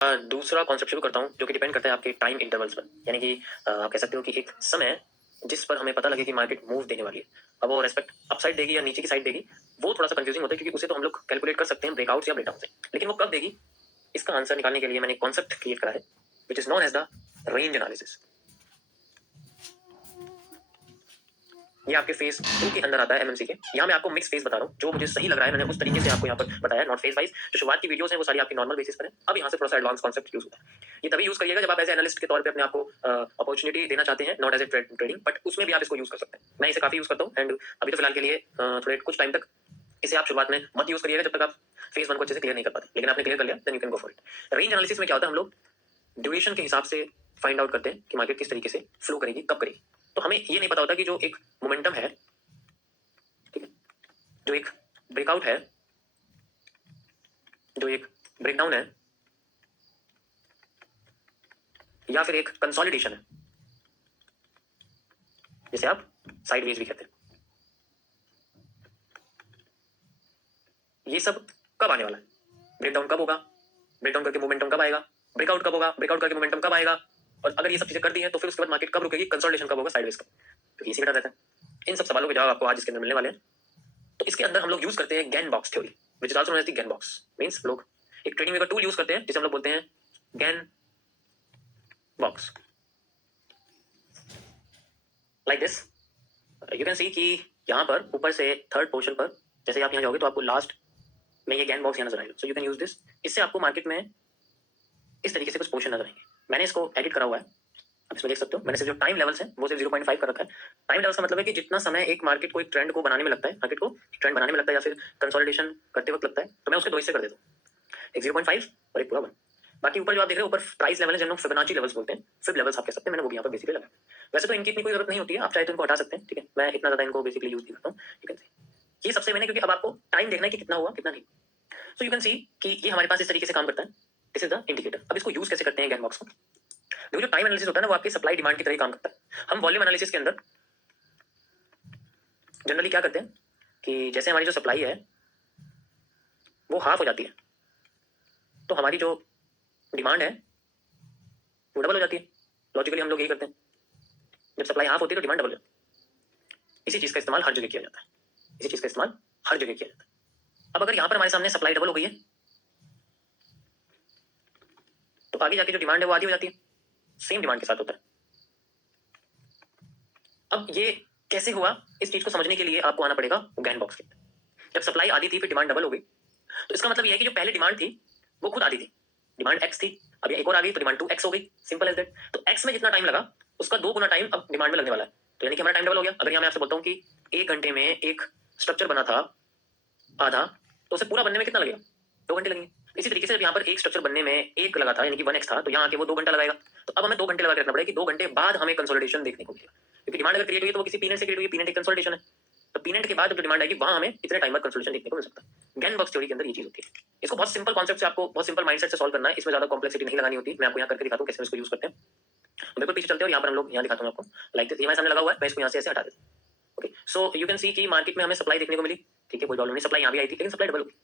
दूसरा कॉन्सेप्ट शुरू करता हूँ जो कि डिपेंड करता है आपके टाइम इंटरवल्स पर, यानी कि आप कह सकते हो कि एक समय जिस पर हमें पता लगे कि मार्केट मूव देने वाली है। अब वो रेस्पेक्ट अपसाइड देगी या नीचे की साइड देगी, वो थोड़ा सा कंफ्यूजिंग होता है क्योंकि उसे तो हम लोग कैलकुलेट कर सकते हैं ब्रेकआउट या ब्रेकडाउन से, लेकिन वो कब देगी इसका आंसर निकालने के लिए मैंने कॉन्सेप्ट क्रिएट करा है which is known as the range analysis. ये आपके फेज 2 के अंदर आता है एमएमसी के। यहाँ मैं आपको मिक्स फेज बता रहा हूँ, जो मुझे सही लग रहा है मैंने उस तरीके से आपको यहाँ पर बताया, नॉट फेज वाइज। जो शुरुआत की वीडियोस हैं वो सारी आपकी नॉर्मल बेसिस पर है। अब यहाँ से थोड़ा सा एडवांस कॉन्सेप्ट यूज होता है। ये तभी यूज करिएगा जब आप एज एनालिस्ट के तौर पे अपने आपको अपॉर्चुनिटी देना चाहते हैं, not as a trading, but उसमें भी आप इसको यूज कर सकते हैं। मैं इसे काफी यूज करता हूँ एंड अभी तो फिलहाल के लिए थोड़े कुछ टाइम तक इसे आप शुरुआत में मत यूज करिएगा जब तक आप फेज 1 को अच्छे से क्लियर नहीं कर पाते, लेकिन आपने क्लियर कर लिया then you can go for it. Range analysis में क्या होता है, हम लोग ड्यूरेशन के हिसाब से फाइंड आउट करते हैं कि मार्केट किस तरीके से फ्लो करेगी, कब करेगी। तो हमें ये नहीं पता होता कि जो एक मोमेंटम है, जो एक ब्रेकआउट है, जो एक ब्रेकडाउन है, या फिर एक कंसोलिडेशन है, जिसे आप साइडवेज भी कहते हैं, ये सब कब आने वाला है? ब्रेकडाउन कब होगा, ब्रेकडाउन करके मोमेंटम कब आएगा, ब्रेकआउट कब होगा, ब्रेकआउट करके मोमेंटम कब आएगा, और अगर ये सब चीजें कर दी है तो फिर उसके बाद मार्केट कब रुकेगी, कंसोलिडेशन कब होगा, साइडवेज कब। तो इसी का रहता है। इन सब सवालों के जवाब आपको आज इसके अंदर मिलने वाले हैं। तो इसके अंदर हम लोग यूज करते हैं Gann box theory, which is also known as the Gann box. Means लोग एक ट्रेडिंग में का टूल यूज करते हैं जिसे हम लोग बोलते हैं Gann box. Like this you can see कि यहाँ पर ऊपर से थर्ड पोर्शन पर जैसे आप यहाँ जाओगे तो आपको लास्ट में ये गैन बॉक्स यहाँ नजर आएगा। So you can use this. इससे आपको मार्केट में इस तरीके से कुछ पोर्शन नजर आएंगे। मैंने इसको एडिट करा हुआ है, आप इसमें देख सकते हो। मैंने सिर्फ जो टाइम लेवल्स हैं वो सिर्फ 0.5 कर रखा है। टाइम लेवल्स का मतलब है कि जितना समय एक मार्केट को एक ट्रेंड को बनाने में लगता है, मार्केट को ट्रेंड बनाने में लगता है या फिर कंसोलिडेशन करते वक्त लगता है, तो मैं उसके 2 हिस्से कर देता हूँ, एक 0.5 और एक पूरा 1। बाकी ऊपर जो आप देख रहे हो ऊपर प्राइस लेवल है, जिनको फिबोनाची लेवल्स बोलते हैं, फिब लेवल्स आप कह सकते हैं। मैंने वो भी यहाँ पर बेसिकली लगाया। वैसे तो इनकी इतनी कोई जरूरत नहीं होती है, आप चाहे तो इनको हटा सकते हैं, ठीक है। मैं इतना ज्यादा इनको बेसिकली यूज नहीं करता हूँ, ठीक है। ये सबसे मैंने, क्योंकि अब आपको टाइम देखना है कि कितना हुआ कितना नहीं। सो यू कैन सी कि ये हमारे पास इस तरीके से काम करता है। This is the indicator. अब इसको यूज कैसे करते हैं गैन बॉक्स को? देखो जो टाइम एनालिसिस होता है ना वो आपकी सप्लाई डिमांड की तरह काम करता है। हम वॉल्यूम एनालिसिस के अंदर जनरली क्या करते हैं कि जैसे हमारी जो सप्लाई है वो हाफ हो जाती है, तो हमारी जो डिमांड है वो डबल हो जाती है। लॉजिकली हम लोग यही करते हैं, जब सप्लाई हाफ होती है तो डिमांड डबल हो जाती है। इसी चीज का इस्तेमाल हर जगह किया जाता है, इसी चीज का इस्तेमाल हर जगह किया जाता है। अब अगर यहाँ पर हमारे सामने सप्लाई डबल हो गई है तो आगे जाके जो डिमांड है वो आधी हो जाती है, सेम डिमांड के साथ होता है। अब ये कैसे हुआ, इस चीज को समझने के लिए आपको आना पड़ेगा गैन बॉक्स के। जब सप्लाई आधी थी फिर डिमांड डबल हो गई, तो इसका मतलब यह है कि जो पहले डिमांड थी वो खुद आधी थी, डिमांड एक्स थी, अब ये एक और आ गई तो डिमांड 2x हो गई, सिंपल एज दैट। तो एक्स में जितना टाइम लगा उसका 2 गुना टाइम अब डिमांड में लगने वाला है, तो यानी कि हमारा टाइम डबल हो गया। अगर यहाँ मैं आपसे बोलता हूँ कि 1 घंटे में एक स्ट्रक्चर बना था आधा, तो उसे पूरा बनने में कितना लगेगा, 2 घंटे लगेंगे। इसी तरीके से जब यहाँ पर एक स्ट्रक्चर बनने में 1 लगा था यानी कि 1x था, तो यहाँ आके वो 2 घंटा लगाएगा। तो अब हमें 2 घंटे लगा के रखना पड़ेगा कि 2 घंटे बाद हमें कंसोलिडेशन देखने को मिलेगा, क्योंकि डिमांड अगर क्रिएट हुई तो वो किसी पीनेट से क्रिएट हुई, पीनेट एक कंसोलिडेशन है, तो पीनेट के बाद जब डिमांड आएगी वहां हमें इतने टाइम बाद कंसोलिडेशन देखने को मिल सकता है। गैन बॉक्स थ्योरी के अंदर ये चीज होती है। इसको बहुत सिंपल कॉन्सेप्ट से, आपको बहुत सिंपल माइंडसेट से सॉल्व करना है, इसमें ज्यादा कॉम्प्लेक्सिटी नहीं लगानी होती। मैं आपको यहाँ करके दिखाता हूँ कैसे इसको यूज करते हैं। बिल्कुल पीछे चलते हैं और यहाँ पर हम लोग यहाँ दिखाता हूँ आपको। लाइक ये हमारे सामने लगा हुआ है, मैं इसको यहाँ से ऐसे हटा देता हूँ। Okay, so you can see कि मार्केट में हमें सप्लाई देखने को मिली, ठीक है, कोई प्रॉब्लम नहीं। सप्लाई यहाँ भी आई थी लेकिन सप्लाई डबल होगी,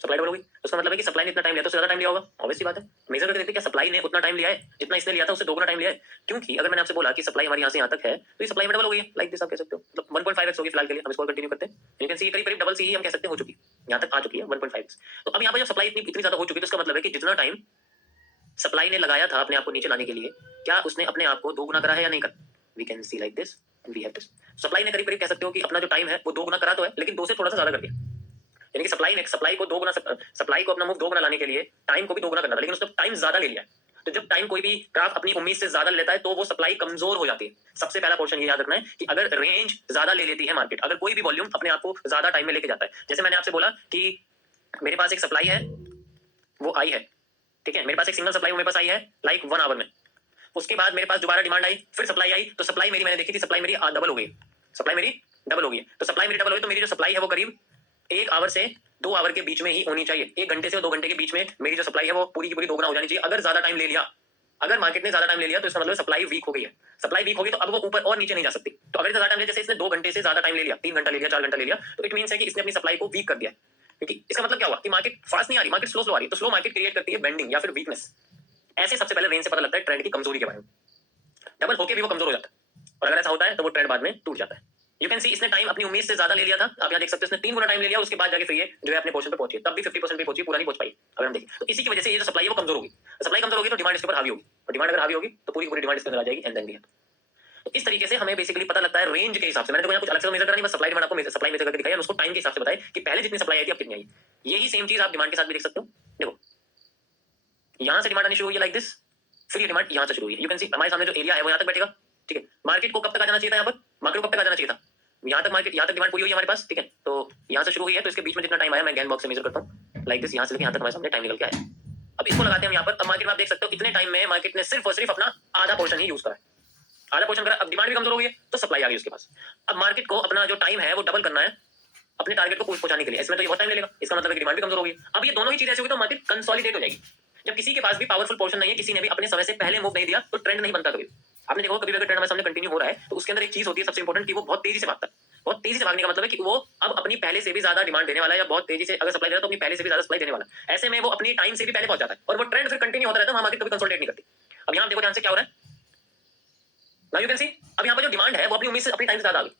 सप्लाई डबल होगी। उसका मतलब है कि सप्लाई ने इतना टाइम लिया तो ज्यादा टाइम लिया होगा, ऑब्वियस सी बात है। मेजर करके देखते क्या सप्लाई ने उतना टाइम लिया है जितना इसने लिया था उससे 2 गुना टाइम लिया है, क्योंकि अगर मैंने आपसे बोला कि सप्लाई हमारी यहाँ से यहाँ तक है तो ये सप्लाई में डबल हो गई है। लाइक दिस आप कह सकते हो, मतलब 1.5x होगी फिलहाल के लिए। हम इसको कंटिन्यू करते हैं, यू कैन सी करीब करीब डबल सी ही हम कह सकते हैं हो चुकी है, यहाँ तक आ चुकी है 1.5x। तो अब यहाँ पर जब सप्लाई इतनी ज्यादा हो चुकी है तो इसका मतलब है कि जितना टाइम सप्लाई ने लगाया था अपने आप को नीचे लाने के लिए, क्या उसने अपने आप को 2 गुना करा है या नहीं करा? We can see like this and we have this. Supply ने करीब करीब कह सकते हो कि अपना जो टाइम है वो 2 गुना करा तो है, लेकिन 2 से थोड़ा सा ज्यादा कर दिया। यानी कि सप्लाई को 2 गुना, सप्लाई को अपना मूव 2 गुना लाने के लिए टाइम को भी 2 गुना करना था, लेकिन उसने टाइम ज्यादा ले लिया। तो जब टाइम कोई भी ग्राफ अपनी उम्मीद से ज्यादा लेता है तो वो सप्लाई कमजोर हो जाती है। सबसे पहला क्वेश्चन ये याद रखना है कि अगर रेंज ज्यादा ले लेती है मार्केट, अगर कोई भी वॉल्यूम अपने आप को ज्यादा टाइम में लेके जाता है, जैसे मैंने आपसे बोला कि मेरे पास एक सप्लाई है वो आई है, ठीक है, मेरे पास एक सिंगल सप्लाई मेरे पास आई है लाइक 1 आवर में। उसके बाद मेरे पास दोबारा डिमांड आई, फिर सप्लाई आई, तो सप्लाई मेरी मैंने देखी थी, सप्लाई मेरी डबल हो गई, सप्लाई मेरी डबल हो गई। तो सप्लाई मेरी डबल हो गई तो मेरी जो सप्लाई है वो करीब 1 आवर से 2 आवर के बीच में ही होनी चाहिए। 1 घंटे से 2 घंटे के बीच में मेरी जो सप्लाई है वो पूरी की पूरी 2 गुना हो जानी चाहिए। अगर ज्यादा टाइम ले लिया, अगर मार्केट ने ज्यादा टाइम ले लिया तो इसका मतलब सप्लाई वीक हो गई है। सप्लाई वीक होगी तो अब वो ऊपर और नीचे नहीं जा सकती। तो अगर ज्यादा टाइम ले, जैसे इसने 2 घंटे से ज्यादा टाइम ले लिया, 3 घंटा ले लिया, 4 घंटा ले लिया, तो इट मींस है कि इसने अपनी सप्लाई को वीक कर दिया। क्योंकि इसका मतलब क्या हुआ कि मार्केट फास्ट नहीं आ रही, मार्केट स्लो आ रही है। तो स्लो मार्केट क्रिएट करती है बेंडिंग या फिर वीकनेस। ऐसे सबसे पहले रेंज से पता लगता है ट्रेंड की कमजोरी के बारे में। डबल होके भी वो कमजोर हो जाता है, और अगर ऐसा होता है तो वो ट्रेंड बाद में टूट जाता है। यू कैन सी इसने टाइम अपनी उम्मीद से ज्यादा ले लिया था। आप यहाँ देख सकते हो इसने 3 गुना टाइम ले लिया, उसके बाद जाके फिर ये जो है अपने पोर्शन पे पहुंची, तब भी 50% पे पहुंची, पूरा नहीं पहुंच पाई। अगर हम देखें तो इसी की वजह से ये जो सप्लाई है वो कमजोर होगी। सप्लाई कमजोर होगी तो डिमांड इसके ऊपर हावी होगी, और डिमांड अगर हावी होगी तो पूरी पूरी डिमांड इसके अंदर आ जाएगी एंड देन भी। तो इस तरीके से हमें बेसिकली पता लगता है रेंज के हिसाब से। मैंने तो कुछ अलग से मेजर करा नहीं, बस सप्लाई डिमांड आपको सप्लाई मेजर करके दिखाया, उसको टाइम के हिसाब से बताया कि पहले जितनी सप्लाई आई थी अब कितनी आई। यही सेम चीज आप डिमांड के साथ भी देख सकते हो। देखो यहां से डिमांड आनी शुरू हुई है लाइक दिस, फिर ये डिमांड यहां से शुरू हुई है। यू कैन सी हमारे सामने जो एरिया है वो यहां तक बैठेगा, ठीक है। मार्केट को कब तक आ जाना चाहिए था, यहाँ पर मार्केट को कब तक आ जाना चाहिए था, यहाँ तक मार्केट, यहाँ तक डिमांड पूरी हुई है हमारे पास, ठीक है। तो यहाँ से शुरू हुई है, तो इसके बीच में जितना टाइम आया मैं गैन बॉक्स से मेजर करता हूँ लाइक दिस, यहाँ से लेकर यहाँ तक हमारे सामने टाइम निकल के आया। अब इसको लगाते हैं हम यहाँ पर। अब मार्केट में आप देख सकते हो इतने टाइम में मार्केट ने सिर्फ और सिर्फ अपना आधा पोर्शन ही यूज करा है, आधा पोर्शन करा। अब डिमांड भी कमजोर हो गई है तो सप्लाई आ गई उसके पास। अब मार्केट को अपना जो टाइम है वो डबल करना है अपने टारगेट को पहुंचाने के लिए। इसमें तो ये बहुत टाइम ले लेगा, इसका मतलब है कि डिमांड भी कमजोर हो गई। अब ये दोनों ही चीजें ऐसी होगी तो मार्केट कंसोलिडेट हो जाएगी। जब किसी के पास भी पावरफुल पोर्शन नहीं है, किसी ने भी अपने समय से पहले मूव नहीं दिया, तो ट्रेंड नहीं बनता कभी। आपने देखो कभी अगर ट्रेंड हमारे सामने कंटिन्यू हो रहा है तो उसके अंदर एक चीज होती है सबसे इंपॉर्टेंट, कि वो बहुत तेजी से भागता है। बहुत तेजी से भागने का मतलब है कि वो अब अपनी पहले से भी ज्यादा डिमांड देने वाला है, या बहुत तेजी से अगर सप्लाई दे रहा है तो अपनी पहले से भी ज्यादा सप्लाई देने वाला है। ऐसे में वो अपनी टाइम से भी पहले पहुंच जाता है, और वो ट्रेंड फिर कंटिन्यू होता रहता है, वहां मार्केट कभी कंसोलिडेट नहीं करती। अब यहाँ देखो ध्यान से क्या हो रहा है, नाउ यू कैन सी अब यहाँ पर जो डिमांड है वो अपनी उम्मीद से अपनी टाइम से ज्यादा आ गई,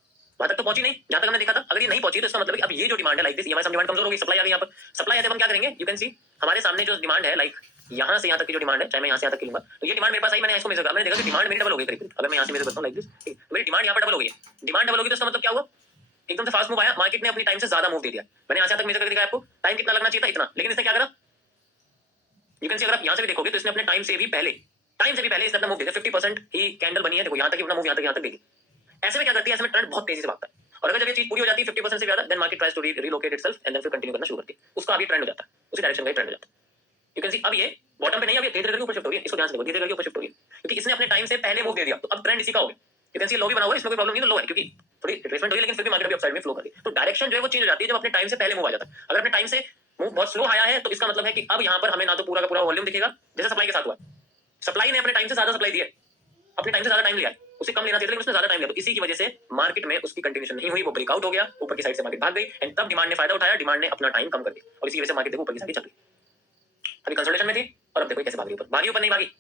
वहां तक तो पहुंची नहीं जहां तक हमने देखा था। अगर ये नहीं पहुंची तो इसका मतलब है अब ये जो डिमांड है लाइक दिस, ये हमारे सामने डिमांड कमजोर होगी, सप्लाई आ गई। यहाँ पर सप्लाई आते हम क्या करेंगे, यू कैन सी हमारे सामने जो डिमांड है लाइक यहाँ से यहाँ तक की जो डिमांड है, चाहे मैं यहाँ से यहाँ तक की लूंगा, तो ये डिमांड मेरे पास आई, मैंने इसको मेजर करा, मैंने देखा कि डिमांड मेरी डबल हो गई करीब। अगर मैं यहाँ से मेजर करता हूँ लाइक दिस, तो मेरी डिमांड यहाँ पर डबल हो गई है। डिमांड डबल होगी तो इसका मतलब क्या हुआ, एकदम से फास्ट मूव आया, मार्केट ने अपनी टाइम से ज्यादा मूव दे दिया। मैंने यहाँ से तक मेजर करके दिखाया आपको टाइम कितना लगना चाहिए था, इतना, लेकिन इसने क्या करा, यू कैन सी अगर आप यहाँ से भी देखोगे तो इसने अपने टाइम से भी पहले इसने अपना मूव दे दिया। 50% ही कैंडल बनी है, देखो यहाँ तक अपना मूव यहाँ तक देगी। ऐसे में क्या करती है, ऐसे में ट्रेंड बहुत तेजी से भागता है, और अगर जब ये चीज पूरी हो जाती है 50% से ज्यादा, then market tries to relocate itself and then फिर कंटिन्यू करना शुरू करती है। उसका अभी ट्रेंड हो जाता है, उसी डायरेक्शन का ट्रेंड हो जाता है। यू कैन सी अब ये बॉटम पे नहीं, अब ये धीरे धीरे ऊपर शिफ्ट हो रही है। इसको ध्यान से देखो, धीरे धीरे ऊपर शिफ्ट हो रही है, क्योंकि इसने अपने टाइम से पहले मूव दे दिया। तो अब ट्रेंड इसी का हो गया। यू कैन सी लो भी बना हुआ है, इसमें कोई प्रॉब्लम नहीं है, लो है क्योंकि थोड़ी रिट्रेसमेंट हुई, लेकिन फिर भी मार्केट अभी अपसाइड में फ्लो कर रही है। तो डायरेक्शन जो है वो चेंज हो जाती है जब अपने टाइम से पहले मूव आ जाता है। अगर अपने टाइम से मूव बहुत स्लो आया है तो इसका मतलब है कि अब यहाँ पर हमें ना तो पूरा का पूरा वॉल्यूम दिखेगा, जैसे सप्लाई के साथ हुआ। सप्लाई ने अपने टाइम से ज्यादा सप्लाई दी है, अपने टाइम से ज्यादा टाइम लिया है, उसे कम लेना चाहिए लेकिन उसने ज्यादा टाइम लिया। तो इसी की वजह से मार्केट में उसकी कंटिन्यूएशन नहीं हुई, वो ब्रेकआउट हो गया, ऊपर की साइड से मार्केट भाग गई, एंड तब डिमांड ने फायदा उठाया, डिमांड ने अपना टाइम कम कर दिया, और इसी वजह से मार्केट देखो ऊपर की साइड चल रही। अभी कंसोलिडेशन में थी और अब देखो कैसे भागी ऊपर, भागी ऊपर नहीं भागी।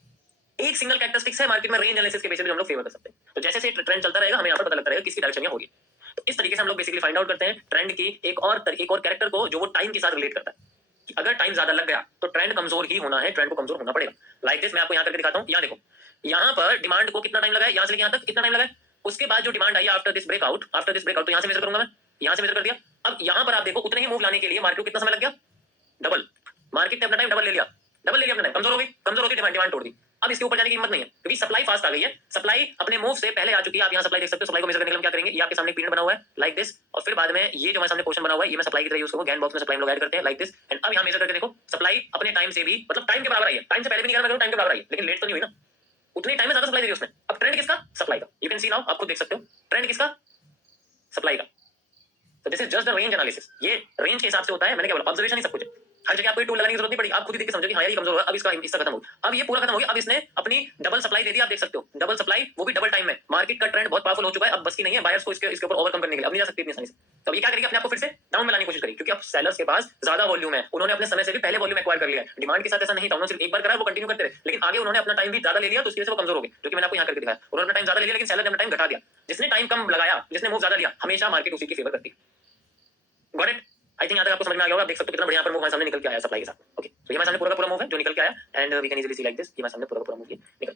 एक सिंगल कैरेक्टरिस्टिक्स है मार्केट में, रेंज एनालिसिस के बेसिस पे हम लोग फेवर कर सकते हैं। तो जैसे से ट्रेंड चलता रहेगा हमें यहाँ पर पता लगता रहेगा किसकी डायरेक्शन में होगी। तो इस तरीके से हम लोग बेसिकली फाइंड आउट करते हैं ट्रेंड की एक और कैरेक्टर को, जो वो टाइम के साथ रिलेट करता है। कि अगर टाइम ज्यादा लग गया तो ट्रेंड कमजोर ही होना है, ट्रेंड को कमजोर होना पड़ेगा। लाइक दिस मैं आपको यहाँ करके दिखाता हूँ। यहाँ देखो, यहाँ पर डिमांड को कितना टाइम लगा है, यहाँ से लेके यहाँ तक इतना टाइम लगा है। उसके बाद जो demand I after this breakout, तो यहाँ से मेजर करूंगा मैं, यहाँ से मेजर कर दिया। अब यहाँ पर आप देखो उतने ही मूव लाने के लिए मार्केट को कितना समय लग गया, डबल। मार्केट ने अपना टाइम डबल ले लिया, अपना टाइम, कमजोर हो गई डिमांड तोड़ दी। अब इसके ऊपर जाने की हिम्मत नहीं है क्योंकि सप्लाई फास्ट आ गई है, सप्लाई अपने मूव से पहले आ चुकी है। आप यहाँ सप्लाई देख सकते हो। सप्लाई को मेजर करने के लिए हम क्या करेंगे, ये आपके सामने पीरियड बना हुआ है लाइक दिस, और फिर बाद में ये जो हमारे सामने पोर्शन बना हुआ है ये मैं सप्लाई की तरह यूज करूंगा। गैन बॉक्स में सप्लाई हम लोग ऐड करते हैं लाइक दिस, एंड अब यहाँ मेजर करके देखो सप्लाई अपने टाइम से भी, मतलब टाइम के बराबर आई है। टाइम से पहले भी नहीं करा, टाइम के बराबर आई है, लेकिन लेट तो नहीं हुई ना, उतनी टाइम में ज्यादा सप्लाई दे दी उसने। अब ट्रेंड किसका, सप्लाई का। यू कैन सी नाउ, आप खुद देख सकते हो ट्रेंड किसका, सप्लाई का। तो this is just the range analysis. ये रेंज के हिसाब से होता है। मैंने क्या बोला, ऑब्जर्वेशन ही सब कुछ है। हर जगह आपको टूल लगाने की जरूरत नहीं पड़ी, आप खुद ही देख के समझो कि हाँ यार ये कमजोर हुआ, अब इसका खत्म हो गया, अब ये पूरा खत्म हो गया। अब इसने अपनी डबल सप्लाई दे दी, आप देख सकते हो डबल सप्लाई, वो भी डबल टाइम में। मार्केट का ट्रेंड बहुत पावरफुल हो चुका है, अब बस की नहीं है बायर्स को इसके ऊपर ओवरकम करने के लिए, अब नहीं जा सकती इतनी आसानी से। तो अब ये क्या करेगी, अपने आप को फिर से डाउन में लाने की कोशिश करेगी, क्योंकि अब सेलर्स के पास ज्यादा वॉल्यूम है, उन्होंने अपने समय से भी पहले वॉल्यूम एक्वायर कर लिया है। डिमांड के साथ ऐसा नहीं था, उन्होंने सिर्फ एक बार करा, वो कंटिन्यू करते रहे, लेकिन आगे उन्होंने अपना टाइम भी ज्यादा ले लिया, तो उसकी वजह से वो कमजोर हो गए, जो कि मैंने आपको यहाँ करके दिखाया। उन्होंने अपना टाइम ज्यादा ले लिया, लेकिन सेलर ने अपना टाइम घटा दिया। जिसने टाइम कम लगाया, जिसने मूव ज्यादा लिया, हमेशा मार्केट उसी की फेवर करती है। Got it? आई थिंक यहाँ तक आपको समझ में आ गया होगा। आप देख सकते हो कितना बढ़िया पर मूव हमारे सामने निकल के आया सप्लाई के साथ। ओके, तो ये हमारे सामने पूरा का पूरा मूव है जो निकल के आया, and we can easily see like this, ये हमारे सामने पूरा का पूरा मूव निकल गया।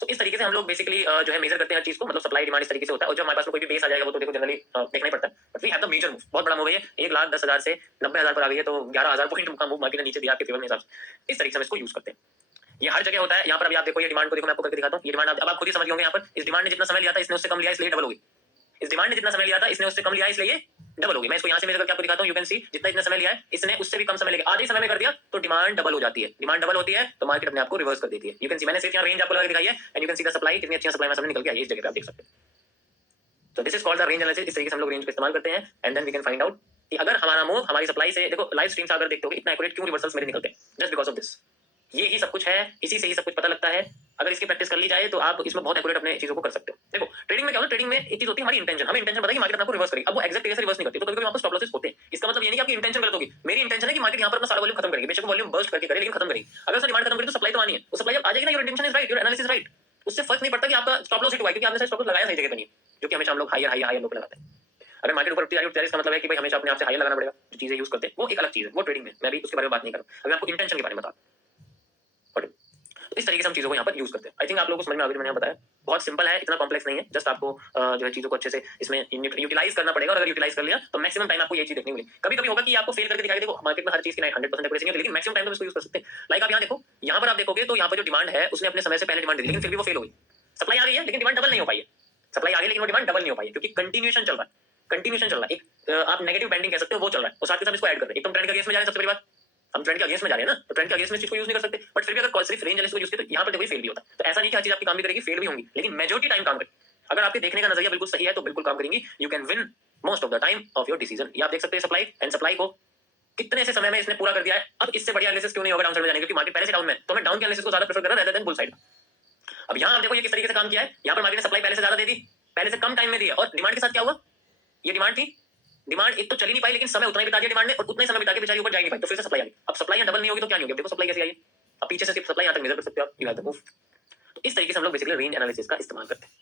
तो इस तरीके से हम लोग बेसिकली जो है मेजर करते हैं हर चीज को, मतलब सप्लाई डिमांड इस तरीके से होता है। और जब हमारे पास में कोई भी बेस आ जाएगा वो तो देखो जनरली देखना ही पड़ता है, but we have the major move. बहुत बड़ा मूव है ये, 1,10,000 से 90,000 पर आ गई है, तो 11,000 पॉइंट का मूव मार्केट ने नीचे दिया आपके फेवर में हिसाब से। इस तरीके से हम इसको यूज करते हैं। ये हर जगह होता है। यहाँ पर अभी आप देखो, ये डिमांड को देखो, मैं आपको करके दिखाता हूँ। ये डिमांड अब आप खुद ही समझ होंगे। यहाँ पर इस डिमांड ने जितना समय लिया था इसने उससे कम लिया, इसलिए डबल हो गई। इस डिमांड ने जितना समय लिया था इसने उससे कम लिया, इसलिए ये डबल हो गई। मैं इसको यहाँ से मेजर करके आपको दिखाता हूँ। यू कैन सी जितना इसने समय लिया है इसने उससे भी कम समय लेगा, आधे समय में कर दिया, तो डिमांड डबल हो जाती है। डिमांड डबल होती है तो मार्केट अपने आप को रिवर्स कर देती है। यू कैन सी मैंने सिर्फ यहाँ रेंज आपको लगा के दिखाई है, and you can see the supply, कितनी अच्छी सप्लाई में सामने निकल के आई है, इस जगह पे आप देख सकते हैं। तो this is called the range analysis. इस तरीके से हम लोग रेंज का इस्तेमाल करते हैं, and then we can find out कि अगर हमारा मूव हमारी सप्लाई से, देखो लाइव स्ट्रीम से अगर देखते हो इतना एक्यूरेट क्यों रिवर्सल्स मेरे निकलते हैं, जस्ट बिकॉज ऑफ दिस। ये ही सब कुछ है, इसी से ही सब कुछ पता लगता है। अगर इसकी प्रैक्टिस कर ली जाए तो आप इसमें बहुत एक्यूरेट अपने चीजों को कर सकते हो। देखो ट्रेडिंग में क्या होता है, ट्रेडिंग में एक चीज होती है हमारी इंटेंशन, हमें इंटेंशन पता है कि मार्केट आपको रिवर्स करेगी, अब वो एग्जैक्ट तरीके से रिवर्स नहीं करती, तो कभी-कभी आपको स्टॉप लॉसेस होते हैं। इसका मतलब ये नहीं कि आपकी इंटेंशन गलत होगी, मेरी इंटेंशन है कि मार्केट यहाँ पर अपना सारा वॉल्यूम खत्म करेगी, बेशक वॉल्यूम बर्स्ट करके करे लेकिन खत्म करेगी। अगर उसने डिमांड खत्म करी तो सप्लाई तो आनी है, वो सप्लाई जब आ जाएगी ना, your intention is right, your analysis right, उससे फर्क नहीं पड़ता कि आपका स्टॉप लॉस हिट हुआ है, क्योंकि आपने स्टॉप लॉस लगाया सही जगह पे नहीं है, जो कि हमेशा हम लोग हायर हाई हायर लो पे लगाते हैं। अगर मार्केट ऊपर उठती जा रही है इसका मतलब है कि भाई हमेशा अपने आप से हाई लगाना पड़ेगा, जो चीजें यूज करते हैं वो एक अलग चीज है, वो ट्रेडिंग में मैं अभी उसके बारे में बात नहीं कर रहा हूं, अभी आपको इंटेंशन के बारे में बता रहा हूं। तो इस तरीके से हम चीजों को यहाँ पर यूज करते हैं। आई थिंक आप लोगों को समझ में आ गई, मैंने बताया बहुत सिंपल है, इतना कॉम्प्लेक्स नहीं है, जस्ट आपको जो है चीजों को अच्छे से इसमें यूटिलाइज करना पड़ेगा, और अगर यूटिलाइज कर लिया तो मैक्सिमम टाइम आपको ये चीज देखने मिलेगी। कभी कभी होगा कि आपको फेल करके दिखाई, देखो मार्केट में हर चीज की 100% एक्यूरेसी नहीं होती, लेकिन मैक्सिमम टाइम तो इसको यूज कर सकते हैं। लाइक आप यहाँ देखो, यहाँ पर आप देखोगे तो यहाँ पर जो डिमांड है उसने अपने समय से पहले डिमांड दी, लेकिन फिर भी वो फेल हो गई। सप्लाई आ गई है लेकिन डिमांड डबल नहीं हो पाई है, सप्लाई आ गई लेकिन वो डिमांड डबल नहीं हो पाई है, क्योंकि कंटिन्यूएशन चल रहा है, कंटिन्यूएशन चल रहा है, एक आप नेगेटिव बैंडिंग कह सकते हो, वो चल रहा है, और साथ के साथ इसको ऐड कर रहे हैं, एकदम ट्रेंड के अगेंस्ट में जा रहे हैं। सबसे बड़ी बात, हम ट्रेंड के अगेंस्ट में जा रहे हैं ना, तो ट्रेंड के अगेंस्ट में इस चीज को यूज नहीं कर सकते, बट फिर भी अगर सिर्फ रेंज एनालिसिस को यूज किया तो यहाँ पर देखो फेल भी होता है। तो ऐसा नहीं कि हर चीज आपकी काम भी करेगी, फेल भी होंगी, लेकिन मेजॉरिटी टाइम काम करेगी। अगर आपके देखने का नजरिया बिल्कुल सही है तो बिल्कुल काम करेंगी, you can win most of the time of your decision. ये आप देख सकते हैं सप्लाई एंड सप्लाई को कितने से समय में इसने पूरा कर दिया है। अब इससे बढ़िया एनालिसिस क्यों नहीं होगा डाउन साइड में जाने, क्योंकि मार्केट पहले से डाउन में, तो मैं डाउन के एनालिसिस को ज्यादा प्रेफर कर रहा हूं रेदर देन बुल साइड। अब यहाँ आप देखो ये किस तरीके से काम किया है, यहाँ पर मार्केट ने सप्लाई पहले से ज्यादा दे दी, पहले से कम टाइम में दी, और डिमांड के साथ क्या हुआ, ये डिमांड थी, डिमांड एक तो चली नहीं पाई लेकिन समय उतना ही बिता दिया डिमांड ने, और उतना ही समय बिता के बेचारी ऊपर जा नहीं पाई, तो फिर से सप्लाई आ गई। अब सप्लाई यहाँ डबल नहीं होगी तो क्या नहीं होगी, देखो सप्लाई कैसी आई है, अब पीछे से सिर्फ सप्लाई यहाँ तक मेजर कर सकते हो आप, यू हैव द मूव। तो इस तरीके से हम लोग बेसिकली रेंज एनालिसिस का इस्तेमाल करते हैं।